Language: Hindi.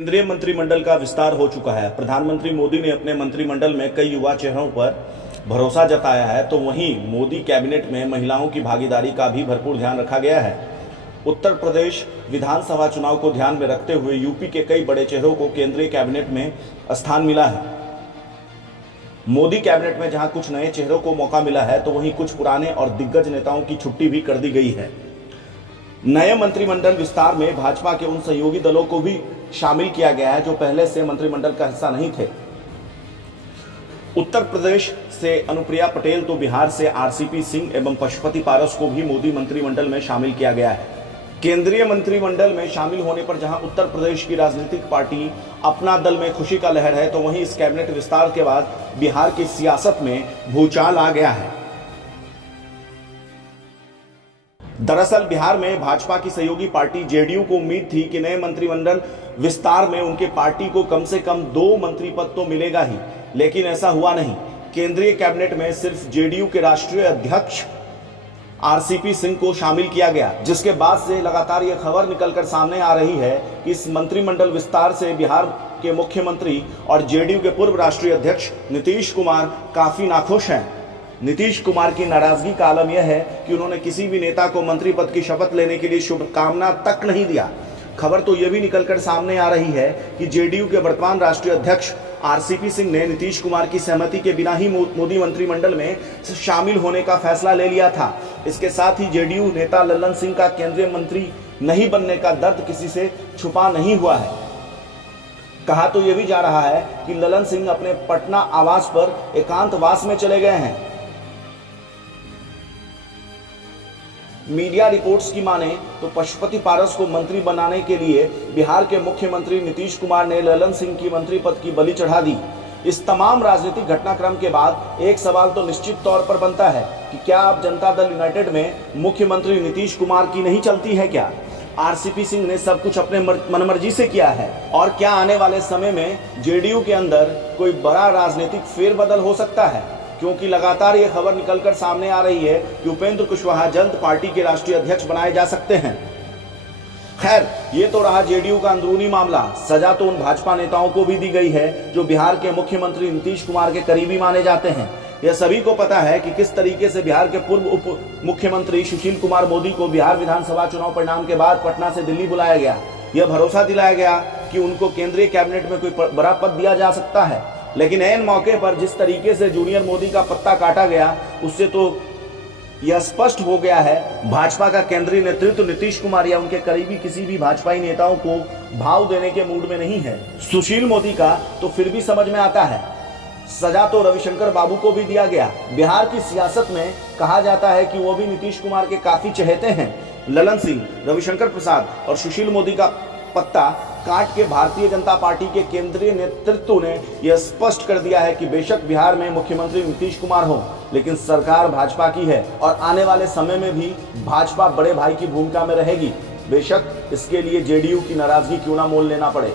केंद्रीय मंत्रिमंडल का विस्तार हो चुका है। प्रधानमंत्री मोदी ने अपने मंत्रिमंडल में कई युवा चेहरों पर भरोसा जताया है, तो वहीं मोदी कैबिनेट में महिलाओं की भागीदारी का भी भरपूर ध्यान रखा गया है। उत्तर प्रदेश विधानसभा चुनाव को ध्यान में रखते हुए यूपी के कई बड़े चेहरों को केंद्रीय कैबिनेट में स्थान मिला है। मोदी कैबिनेट में जहां कुछ नए चेहरों को मौका मिला है, तो वहीं कुछ पुराने और दिग्गज नेताओं की छुट्टी भी कर दी गई है। नए मंत्रिमंडल विस्तार में भाजपा के उन सहयोगी दलों को भी शामिल किया गया है जो पहले से मंत्रिमंडल का हिस्सा नहीं थे। उत्तर प्रदेश से अनुप्रिया पटेल, तो बिहार से आरसीपी सिंह एवं पशुपति पारस को भी मोदी मंत्रिमंडल में शामिल किया गया है। केंद्रीय मंत्रिमंडल में शामिल होने पर जहां उत्तर प्रदेश की राजनीतिक पार्टी अपना दल में खुशी का लहर है, तो वहीं इस कैबिनेट विस्तार के बाद बिहार की सियासत में भूचाल आ गया है। दरअसल बिहार में भाजपा की सहयोगी पार्टी जेडीयू को उम्मीद थी कि नए मंत्रिमंडल विस्तार में उनके पार्टी को कम से कम 2 मंत्री पद तो मिलेगा ही, लेकिन ऐसा हुआ नहीं। केंद्रीय कैबिनेट में सिर्फ जेडीयू के राष्ट्रीय अध्यक्ष आरसीपी सिंह को शामिल किया गया, जिसके बाद से लगातार यह खबर निकलकर सामने आ रही है कि इस मंत्रिमंडल विस्तार से बिहार के मुख्यमंत्री और जेडीयू के पूर्व राष्ट्रीय अध्यक्ष नीतीश कुमार काफी नाखुश हैं। नीतीश कुमार की नाराजगी का आलम यह है कि उन्होंने किसी भी नेता को मंत्री पद की शपथ लेने के लिए शुभकामना तक नहीं दिया। खबर तो यह भी निकलकर सामने आ रही है कि जेडीयू के वर्तमान राष्ट्रीय अध्यक्ष आरसीपी सिंह ने नीतीश कुमार की सहमति के बिना ही मोदी मंत्रिमंडल में शामिल होने का फैसला ले लिया था। इसके साथ ही जेडीयू नेता ललन सिंह का केंद्रीय मंत्री नहीं बनने का दर्द किसी से छुपा नहीं हुआ है। कहा तो यह भी जा रहा है कि ललन सिंह अपने पटना आवास पर एकांतवास में चले गए हैं। मीडिया रिपोर्ट्स की माने तो पशुपति पारस को मंत्री बनाने के लिए बिहार के मुख्यमंत्री नीतीश कुमार ने ललन सिंह की मंत्री पद की बलि चढ़ा दी। इस तमाम राजनीतिक घटनाक्रम के बाद एक सवाल तो निश्चित तौर पर बनता है कि क्या अब जनता दल यूनाइटेड में मुख्यमंत्री नीतीश कुमार की नहीं चलती है क्या? आरसीपी सिंह ने सब कुछ अपने मनमर्जी से किया है, और क्या आने वाले समय में जेडीयू के अंदर कोई बड़ा राजनीतिक फेरबदल हो सकता है? क्योंकि लगातार ये खबर निकलकर सामने आ रही है कि उपेंद्र कुशवाहा जल्द पार्टी के राष्ट्रीय अध्यक्ष बनाए जा सकते हैं। खैर, ये तो रहा जेडीयू का अंदरूनी मामला। सजा तो उन भाजपा नेताओं को भी दी गई है जो बिहार के मुख्यमंत्री नीतीश कुमार के करीबी माने जाते हैं। यह सभी को पता है कि किस तरीके से बिहार के पूर्व उप मुख्यमंत्री सुशील कुमार मोदी को बिहार विधानसभा चुनाव परिणाम के बाद पटना से दिल्ली बुलाया गया। यह भरोसा दिलाया गया कि उनको केंद्रीय कैबिनेट में कोई बड़ा पद दिया जा सकता है, लेकिन ऐन मौके पर जिस तरीके से जूनियर मोदी का पत्ता काटा गया, उससे तो यह स्पष्ट हो गया है भाजपा का केंद्रीय नेतृत्व नीतीश कुमार या उनके करीबी किसी भी भाजपाई नेताओं को भाव देने के मूड में नहीं है। सुशील मोदी का तो फिर भी समझ में आता है। सजा तो रविशंकर बाबू को भी दिया गया। बिहार की सियासत में कहा जाता है कि वो भी नीतीश कुमार के काफी चहेते हैं। ललन सिंह, रविशंकर प्रसाद और सुशील मोदी का पत्ता काट के भारतीय जनता पार्टी के केंद्रीय नेतृत्व ने यह स्पष्ट कर दिया है कि बेशक बिहार में मुख्यमंत्री नीतीश कुमार हो, लेकिन सरकार भाजपा की है और आने वाले समय में भी भाजपा बड़े भाई की भूमिका में रहेगी, बेशक इसके लिए जेडीयू की नाराजगी क्यों ना मोल लेना पड़े।